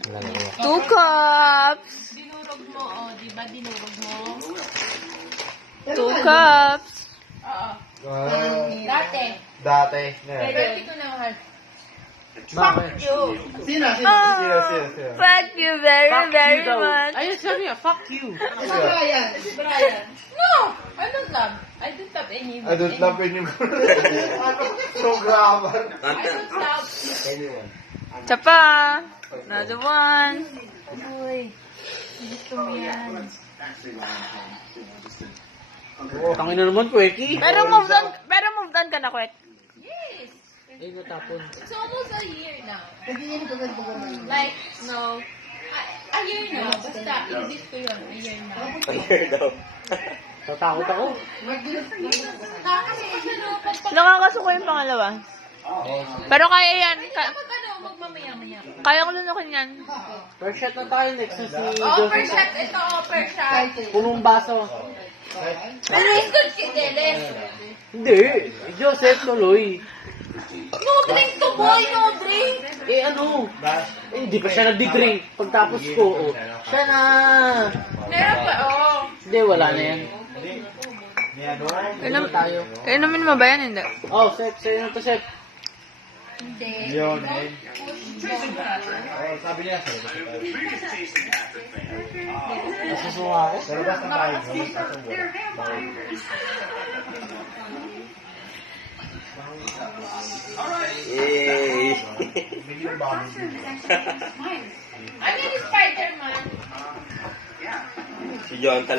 2 cups. Dinurog mo, oh. Diba dinurog mo? 2 cups. Oo. Dati. Dati. Pero ito na, mahal. Bakit? Sino? Oh, fuck you very, very much. Ayun, sabi niya, fuck you. Si Brian. Si Brian. No! I don't love. I don't love anyone. I don't love anyone. So grammar. I don't love. Isa pa. Another one. Uy. Gusto mo yan. Tangin na naman, Kweki. Pero moved on ka na, Kwek. Yes. Ay, natapon. It's almost a year now. Nagiging ko ganito ko na. Like, no. A year now. Basta, exist ko yun. A year now. Tatakot ako. Kasi ano, Nakakasuko yung pangalawa. Pero kaya yan. magmamaya-maya. Kaya ko lunukin yan. First shot na tayo, next na si Offer Joseph. shot. Ito, offer shot. Punong baso. Ano yung good si Deles? Hindi, Joseph tuloy. No drink to boy, no drink. Eh ano? Eh, hindi pa siya nagdi-drink. Pagtapos ko, oh. Siya na. Meron pa, oh. Hindi, wala na yan. Kainom, Tayo. kainumin mo ba yan? Hindi. Oh, Seth, sa'yo na to, Seth. Hindi. Yun eh. Sabi niya, Nasusuka ako. sa labas na tayo. Yay! Ano yung Spider-Man? Si John talaga.